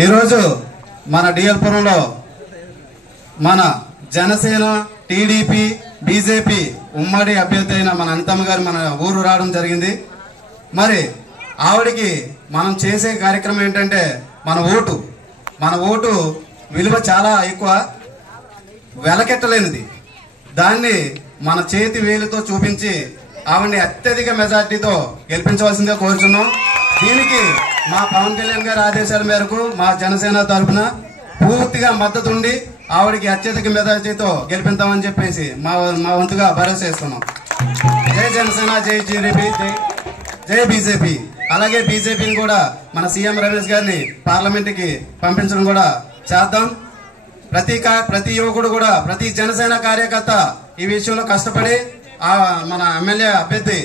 ఈరోజు మన డిఎల్పురంలో మన జనసేన, టీడీపీ, బీజేపీ ఉమ్మడి అభ్యర్థి అయిన మన అనితమ్మ గారు మన ఊరు రావడం జరిగింది. మరి ఆవిడికి మనం చేసే కార్యక్రమం ఏంటంటే మన ఓటు విలువ చాలా ఎక్కువ, వెలకెట్టలేనిది. దాన్ని మన చేతి వేలుతో చూపించి ఆవిడ్ని అత్యధిక మెజార్టీతో గెలిపించవలసిందిగా కోరుచున్నాం. దీనికి మా పవన్ కళ్యాణ్ గారి ఆదేశాల మేరకు మా జనసేన తరఫున పూర్తిగా మద్దతు ఉండి ఆవిడికి అత్యధిక మెజార్టీతో గెలిపిద్దామని చెప్పేసి మా వంతుగా భరోసా ఇస్తున్నాం. జై జనసేన, జై టీడీపీ, జై బీజేపీ. అలాగే బీజేపీని కూడా మన సీఎం రమేష్ గారిని పార్లమెంట్కి పంపించడం కూడా చేద్దాం. ప్రతి యువకుడు కూడా, ప్రతి జనసేన కార్యకర్త ఈ విషయంలో కష్టపడి మన ఎమ్మెల్యే అభ్యర్థి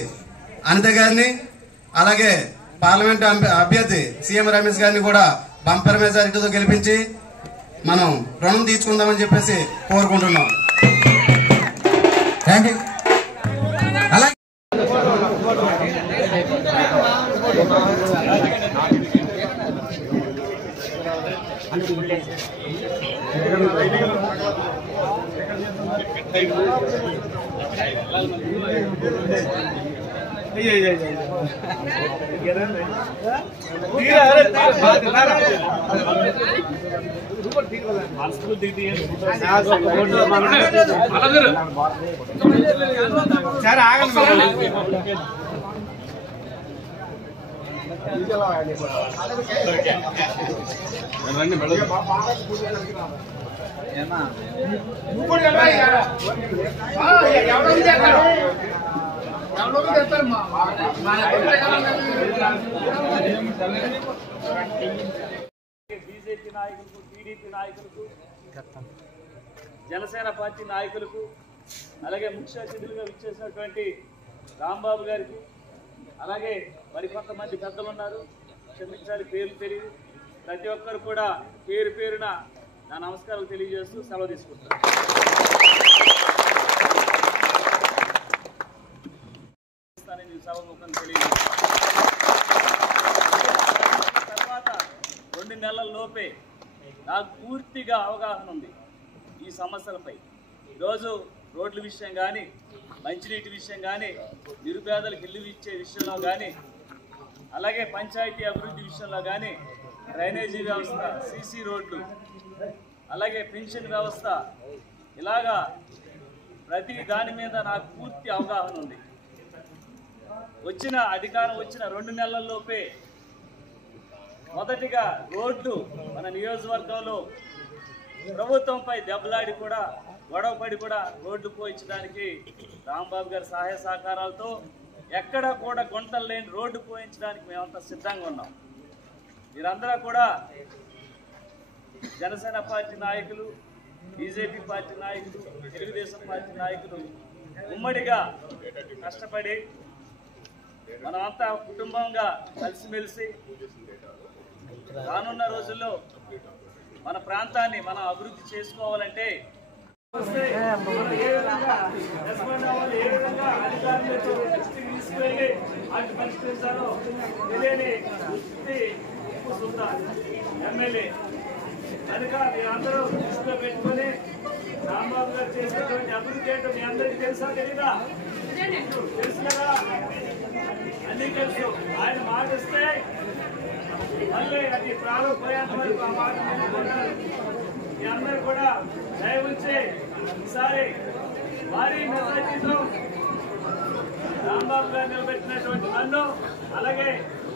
అనిత గారిని, అలాగే పార్లమెంట్ అభ్యర్థి సీఎం రమేష్ గారిని కూడా బంపర్ మెజారిటీతో గెలిపించి మనం రుణం తీర్చుకుందామని చెప్పేసి కోరుకుంటున్నాం. Thank you. అలాగే బీజేపీ నాయకులకు, టీడీపీ నాయకులకు, జనసేన పార్టీ నాయకులకు, అలాగే ముఖ్య అతిథులుగా విచ్చేసినటువంటి రాంబాబు గారికి, అలాగే మరికొంతమంది పెద్దలు ఉన్నారు, క్షమించాలి పేర్లు తెలియదు. ప్రతి ఒక్కరు కూడా పేరు పేరున నా నమస్కారాలు తెలియజేస్తూ సెలవు తీసుకుంటాను. తర్వాత 2 నెలల లోపే నాకు పూర్తిగా అవగాహన ఉంది ఈ సమస్యలపై. ఈరోజు రోడ్ల విషయం కానీ, మంచినీటి విషయం కానీ, నిరుపేదలకు ఇల్లు ఇచ్చే విషయంలో కానీ, అలాగే పంచాయతీ అభివృద్ధి విషయంలో కానీ, డ్రైనేజీ వ్యవస్థ, సీసీ రోడ్లు, అలాగే పెన్షన్ వ్యవస్థ, ఇలాగా ప్రతి దాని మీద నాకు పూర్తి అవగాహన ఉంది. అధికారం వచ్చిన 2 నెలల్లోపే మొదటిగా రోడ్డు మన నియోజకవర్గంలో ప్రభుత్వంపై దెబ్బలాడి కూడా, గొడవపడి కూడా రోడ్డు పోయించడానికి రాంబాబు గారి సహాయ సహకారాలతో ఎక్కడా కూడా గుంటలు లేని రోడ్డు పోయించడానికి మేమంతా సిద్ధంగా ఉన్నాం. మీరందరూ కూడా జనసేన పార్టీ నాయకులు, బీజేపీ పార్టీ నాయకులు, తెలుగుదేశం పార్టీ నాయకులు ఉమ్మడిగా కష్టపడి మనమంతా కుటుంబంగా కలిసిమెలిసి రానున్న రోజుల్లో మన ప్రాంతాన్ని మనం అభివృద్ధి చేసుకోవాలంటే ఎమ్మెల్యే కనుక మీరందరూ దృష్టిలో పెట్టుకుని రాంబాబు గారు చేసినటువంటి అభివృద్ధి ఏంటో మీ అందరికీ తెలుసా తెలీదా? తెలుసు కదా, అన్నీ తెలుసు. ఆయన మాట ఇస్తే మళ్ళీ అది ప్రారంభపోయేంత వరకు ఆ మాట నిలుపుకుంటారు. మీ అందరూ కూడా దయ ఉంచి ఈసారి భారీ మెజార్టీతో రాంబాబు గారు నిలబెట్టినటువంటి నన్ను, అలాగే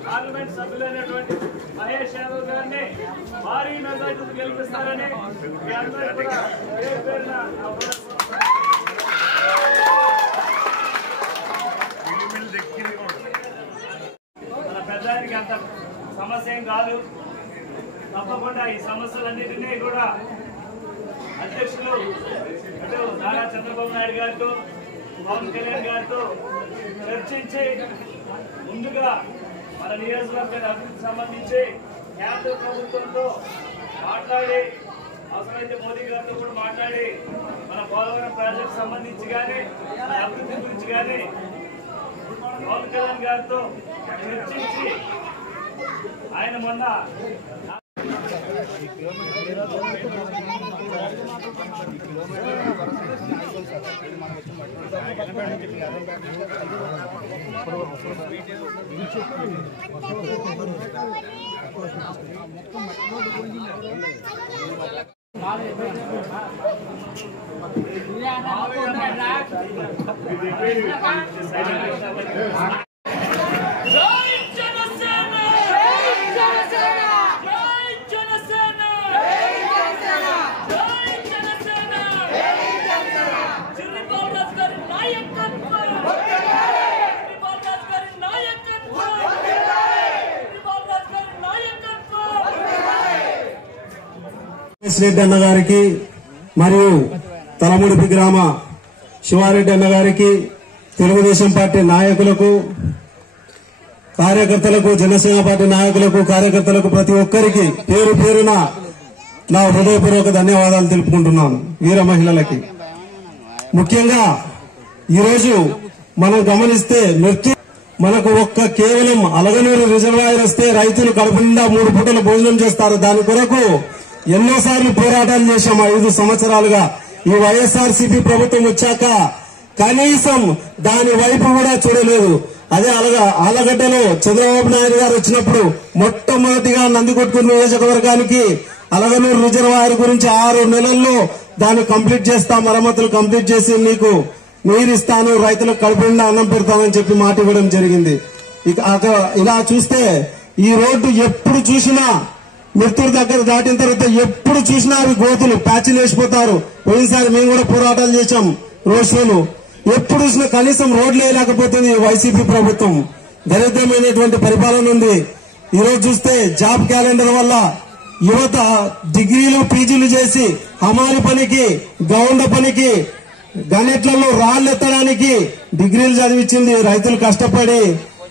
పార్లమెంట్ సభ్యులైనటువంటి మహేష్ యాదవ్ గారిని భారీ మెజార్టీతో గెలిపిస్తారని మీ అందరూ కూడా పేరు పేరున మన పెద్దానికి అంత సమస్య ఏం కాదు. తప్పకుండా ఈ సమస్యలన్నింటినీ కూడా అధ్యక్షులు నారా చంద్రబాబు నాయుడు గారితో, పవన్ కళ్యాణ్ గారితో చర్చించి ముందుగా మన నియోజకవర్గాన్ని అభివృద్ధికి సంబంధించి కేంద్ర ప్రభుత్వంతో మాట్లాడి, అవసరమైతే మోదీ గారితో కూడా మాట్లాడి మన పోలవరం ప్రాజెక్టు సంబంధించి కానీ, మన అభివృద్ధి గురించి కానీ పవన్ కళ్యాణ్ గారితో చర్చించి ఆయన మొన్న రెడ్డి అన్న గారికి మరియు తలముడిపి గ్రామ శివారెడ్డి అన్న గారికి, తెలుగుదేశం పార్టీ నాయకులకు, కార్యకర్తలకు, జనసేన పార్టీ నాయకులకు, కార్యకర్తలకు ప్రతి ఒక్కరికి పేరు పేరున నా హృదయపూర్వక ధన్యవాదాలు తెలుపుకుంటున్నాను. వీర మహిళలకి ముఖ్యంగా ఈరోజు మనం గమనిస్తే మనకు కేవలం అలగనూరు రిజర్వాయర్ వస్తే రైతులు కడుపు నిండా 3 పూటల భోజనం చేస్తారు. దాని కొరకు ఎన్నోసార్లు పోరాటాలు చేశాం 5 సంవత్సరాలుగా. ఈ వైఎస్ఆర్సీపీ ప్రభుత్వం వచ్చాక కనీసం దాని వైపు కూడా చూడలేదు. అదే ఆలగడ్డలో చంద్రబాబు నాయుడు గారు వచ్చినప్పుడు మొట్టమొదటిగా నందికొట్కూరు నియోజకవర్గానికి అలగనూరు రిజర్వాయర్ గురించి 6 నెలల్లో దాన్ని కంప్లీట్ చేస్తా, మరమ్మతులు కంప్లీట్ చేసి మీకు నీరిస్తాను, రైతులకు కడుపు నిండా అన్నం పెడతానని చెప్పి మాట ఇవ్వడం జరిగింది. ఇలా చూస్తే ఈ రోడ్డు ఎప్పుడు చూసినా మిర్తూరు దగ్గర దాటిన తర్వాత ఎప్పుడు చూసినా అవి గోతులు ప్యాచ్లు వేసిపోతారు. పోయినసారి మేము కూడా పోరాటాలు చేశాం, రోడ్ షోలు. ఎప్పుడు చూసినా కనీసం రోడ్లు వేయలేకపోతుంది వైసీపీ ప్రభుత్వం. దరిద్రమైనటువంటి పరిపాలన ఉంది. ఈ రోజు చూస్తే జాబ్ క్యాలెండర్ వల్ల యువత డిగ్రీలు పీజీలు చేసి హమాలి పనికి, గౌండ పనికి, గణిట్లలో రాళ్లు ఎత్తడానికి డిగ్రీలు చదివించింది. రైతులు కష్టపడి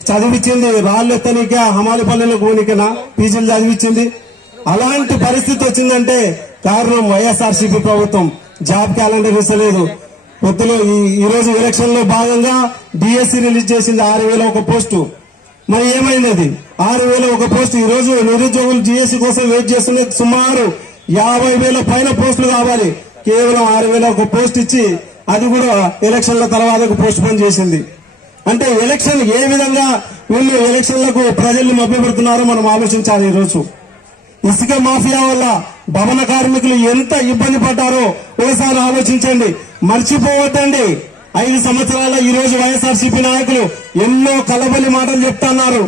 చదివించింది రాళ్లు ఎత్తనికా, హమాలి పల్లెలకు పోనీకనా పీజీలు చదివించింది. అలాంటి పరిస్థితి వచ్చిందంటే కారణం వైఎస్ఆర్సీపీ ప్రభుత్వం. Job calendar ఇస్తలేదు. పొద్దులో ఈ రోజు ఎలక్షన్ లో భాగంగా డిఎస్సీ రిలీజ్ చేసింది 6,000 పోస్టు. మరి ఏమైంది అది? 6,000 పోస్టు. ఈ రోజు నిరుద్యోగులు డిఎస్సీ కోసం వెయిట్ చేస్తున్నది సుమారు 50,000 పైన పోస్టులు కావాలి. కేవలం 6,000 పోస్ట్ ఇచ్చి అది కూడా ఎలక్షన్ల తర్వాత పోస్ట్ పోన్ చేసింది. అంటే ఎలక్షన్ ఏ విధంగా వీళ్ళు ఎలక్షన్లకు ప్రజల్ని మభ్యపెడుతున్నారో మనం ఆలోచించాలి. ఈ రోజు ఇసుక మాఫియా వల్ల భవన కార్మికులు ఎంత ఇబ్బంది పడ్డారో ఒకసారి ఆలోచించండి. మర్చిపోవద్దండి. 5 సంవత్సరాల ఈ రోజు వైఎస్ఆర్సీపీ నాయకులు ఎన్నో కలబలి మాటలు చెప్తున్నారు.